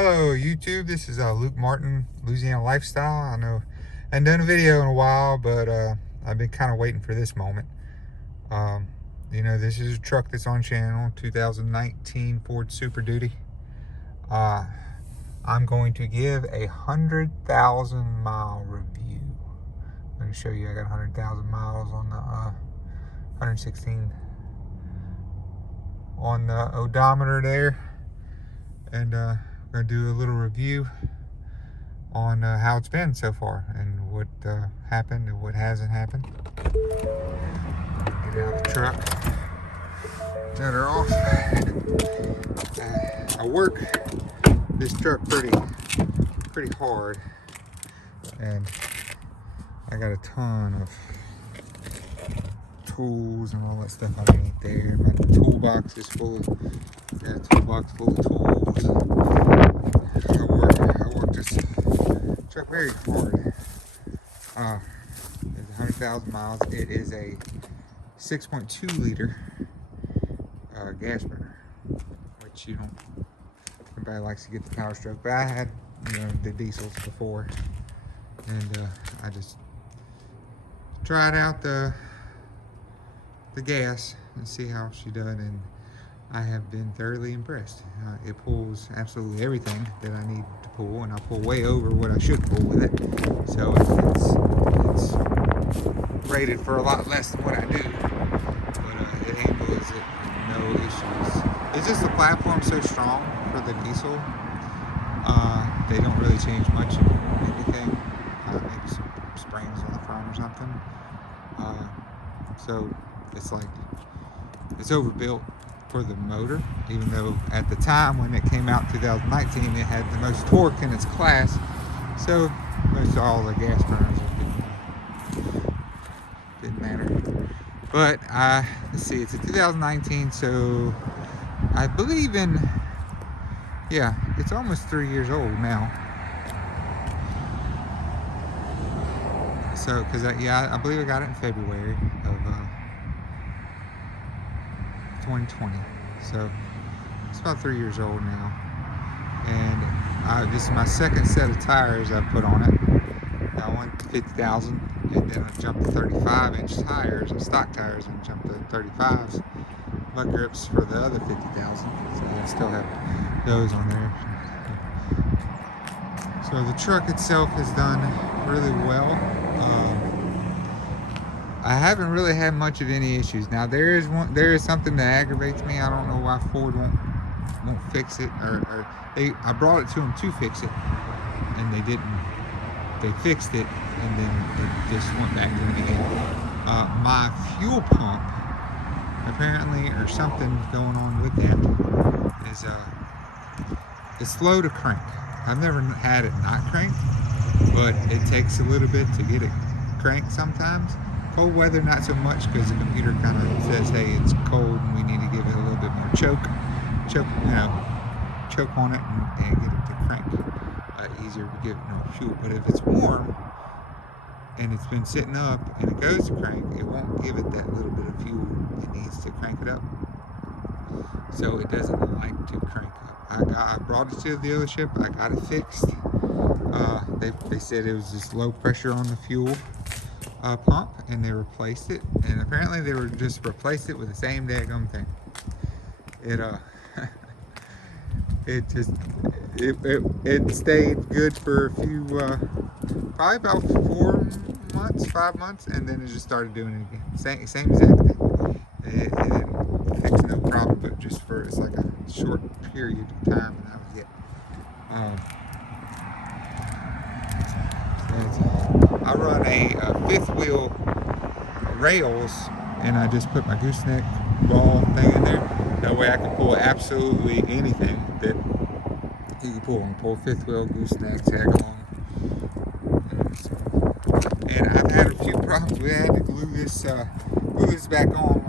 Hello YouTube, this is Luke Martin, Louisiana Lifestyle. I know I haven't done a video in a while, but I've been kind of waiting for this moment. Um, this is a truck that's on channel, 2019 Ford Super Duty. I'm going to give a 100,000 mile review. I'm going to show you I got 100,000 miles on the 116 on the odometer there. And I'm going to do a little review on how it's been so far and what happened and what hasn't happened. Get out of the truck. Turn her off. I work this truck pretty hard, and I got a ton of tools and all that stuff underneath there. My toolbox is full. Got a toolbox full of tools. I work this truck very hard. It's 100,000 miles. It is a 6.2 liter gas burner, which everybody likes to get the Power Stroke, but I had the diesels before, and I just tried out the gas and see how she done, and I have been thoroughly impressed. It pulls absolutely everything that I need to pull, and I pull way over what I should pull with it. So it's rated for a lot less than what I do, but it handles it no issues. It's just the platform so strong for the diesel. They don't really change much of anything. Maybe some springs on the front or something. So it's overbuilt for the motor, even though at the time when it came out in 2019 it had the most torque in its class. So most all the gas burners didn't matter. But let's see, it's a 2019, so I believe it's almost 3 years old now. So because I believe I got it in February of 2020, so it's about 3 years old now. And this is my second set of tires I put on it. I went to 50,000, and then I jumped to 35-inch tires, stock tires, and jumped to 35s mud grips for the other 50,000. So I still have those on there. So the truck itself has done really well. I haven't really had much of any issues. Now there is something that aggravates me. I don't know why Ford won't fix it, or I brought it to them to fix it, and they didn't. They fixed it, and then it just went back to it again. My fuel pump, apparently, or something going on with that, is it's slow to crank. I've never had it not crank, but it takes a little bit to get it cranked sometimes. Cold weather, not so much, because the computer kind of says, hey, it's cold and we need to give it a little bit more choke on it and get it to crank easier to give it more fuel. But if it's warm and it's been sitting up and it goes to crank, it won't give it that little bit of fuel it needs to crank it up. So it doesn't like to crank up. I brought it to the dealership. I got it fixed. They said it was just low pressure on the fuel pump, and they replaced it. And apparently they were just replaced it with the same daggum thing. It stayed good for a few, probably about 5 months, and then it just started doing it again. Same exact thing. It didn't fix no problem, but just it's like a short period of time, and that was it. I run a fifth wheel rails, and I just put my gooseneck ball thing in there. That way I can pull absolutely anything that you can pull. I can pull fifth wheel, gooseneck, tag along. And I've had a few problems. We had to glue this back on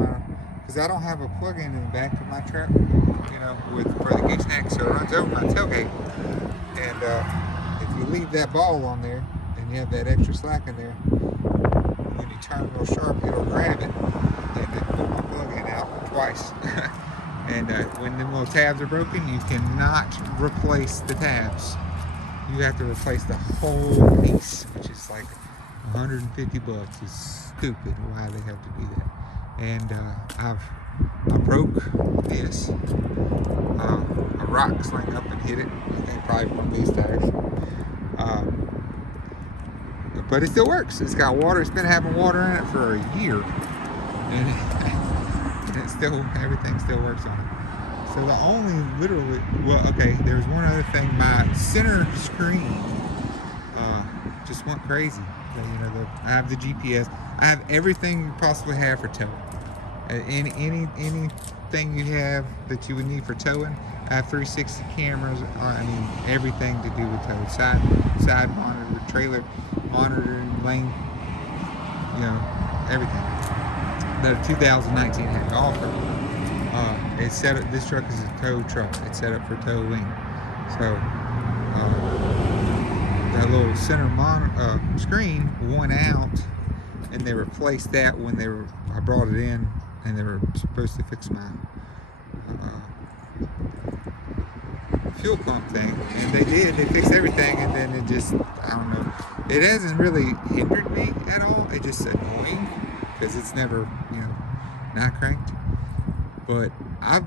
because I don't have a plug-in in the back of my truck, for the gooseneck, so it runs over my tailgate. And if you leave that ball on there and you have that extra slack in there, when you turn real sharp, it'll grab it and then pull my plug-in out twice. And when them little tabs are broken, you cannot replace the tabs. You have to replace the whole piece, which is like 150 bucks. It's stupid why they have to do that. And I broke this. A rock sling up and hit it. I think probably one of these tires. But it still works. It's got water. It's been having water in it for a year, and it still, everything still works on it. So the only literally, well, okay, there's one other thing. My center screen just went crazy. I have the GPS. I have everything you possibly have for towing. Anything you have that you would need for towing. I have 360 cameras. I mean, everything to do with tow. Side monitor, trailer monitoring, lane, everything. That a 2019 had all covered. It's set up. This truck is a tow truck. It's set up for towing. So that little center screen went out, and they replaced that when I brought it in, and they were supposed to fix my fuel pump thing, and they did. They fixed everything, and then it just, I don't know. It hasn't really hindered me at all. It's just annoying because it's never, not cranked. But I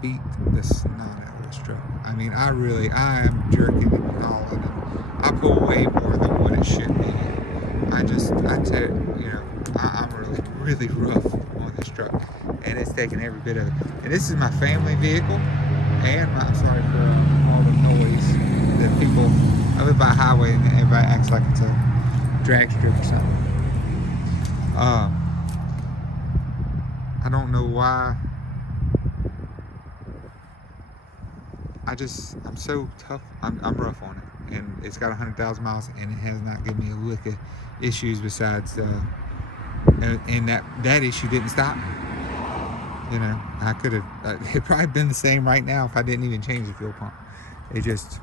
beat the snot out of this truck. I mean, I am jerking and hauling, and I pull way more than what it should be. I'm really rough on this truck, and it's taking every bit of it. And this is my family vehicle, and I'm sorry for all the noise that people. I live by a highway, and everybody acts like it's a drag strip or something. I don't know why. I'm so tough. I'm rough on it, and it's got 100,000 miles, and it has not given me a lick of issues and that issue didn't stop me. I could have. It'd probably been the same right now if I didn't even change the fuel pump. It's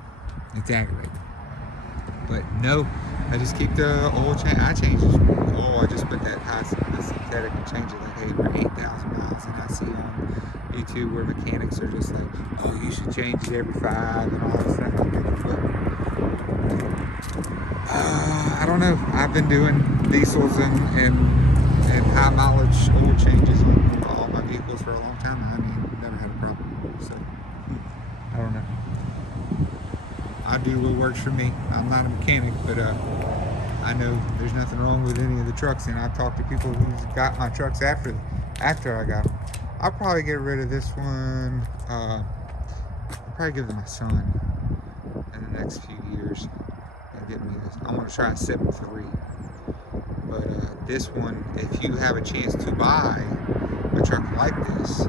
aggravating. But no, I just keep the oil change. I change the oil. I just put that high synthetic and change it like, hey, we're 8,000 miles, and I see on YouTube where mechanics are just like, oh, you should change it every 5 and all this stuff. I don't know. I've been doing diesels and high mileage oil changes on all my vehicles for a long time. I mean, never had a problem. So I don't know. I do what works for me. I'm not a mechanic, but I know there's nothing wrong with any of the trucks, and I've talked to people who's got my trucks after I got them. I'll probably get rid of this one. I'll probably give it to my son in the next few years. I'm going to try a 7.3. But this one, if you have a chance to buy a truck like this, you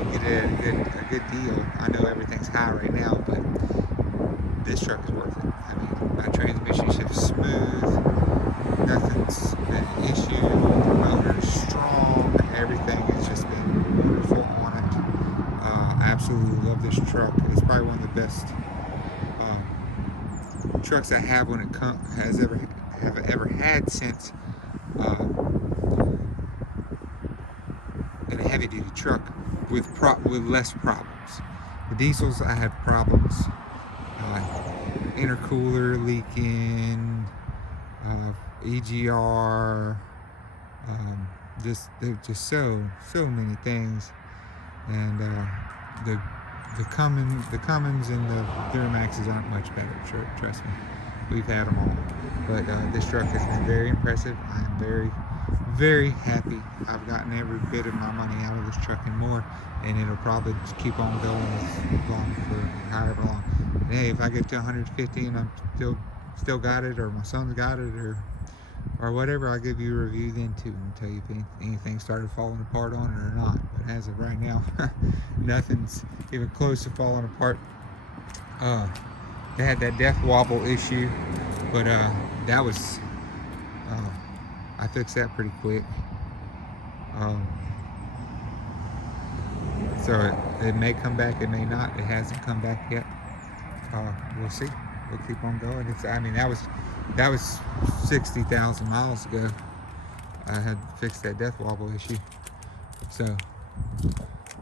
can get it a good deal. I know everything's high right now, but this truck is worth it. I mean, my transmission shifts smooth. Nothing's been an issue. The motor's strong. Everything has just been wonderful on it. I absolutely love this truck. It's probably one of the best trucks I have when it have ever had since in a heavy duty truck with less problems. The diesels, I had problems, intercooler leaking, EGR, there's just so many things, and the Cummins and the Duramaxes aren't much better, trust me. We've had them all. But this truck has been very impressive. I am very, very happy. I've gotten every bit of my money out of this truck and more, and it'll probably just keep on going as long for however long. And hey, if I get to 150 and I'm still got it, or my son's got it, or whatever, I'll give you a review then too and tell you if anything started falling apart on it or not. But as of right now, nothing's even close to falling apart. They had that death wobble issue, but that was I fixed that pretty quick. So it may come back, it may not. It hasn't come back yet. We'll see. We'll keep on going. That was 60,000 miles ago. I had fixed that death wobble issue. So It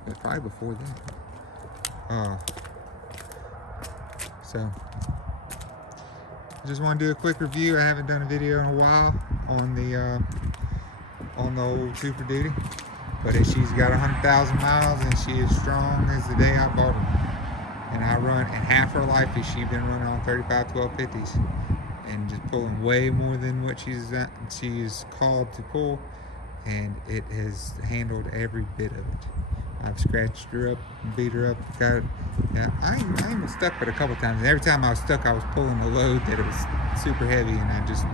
was probably before then. So I just want to do a quick review. I haven't done a video in a while on the old Super Duty, but she's got 100,000 miles and she is strong as the day I bought her. And I run, in half her life has she been running on 35 1250s and just pulling way more than what she's called to pull, and it has handled every bit of it. I've scratched her up, beat her up, got it. Yeah, I even stuck it a couple times, and every time I was stuck, I was pulling a load that it was super heavy, and if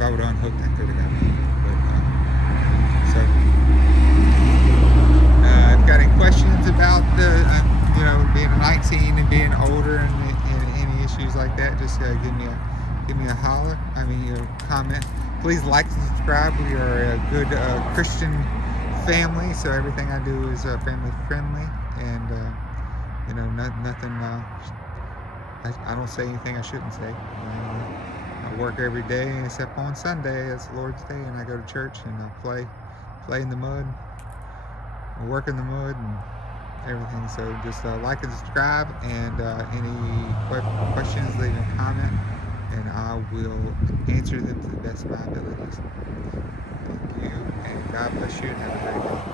I would have unhooked, I could have got it. But I've got any questions about being 19 and being older and any issues like that, just give me a holler. Comment. Please like and subscribe. We are a good Christian family, so everything I do is family friendly, and nothing. I don't say anything I shouldn't say. I work every day except on Sunday. It's the Lord's Day, and I go to church and I play in the mud, I work in the mud, and everything. So just like and subscribe, and any questions, leave a comment, and I will answer them to the best of my abilities. Thank you, and God bless you, and have a great day.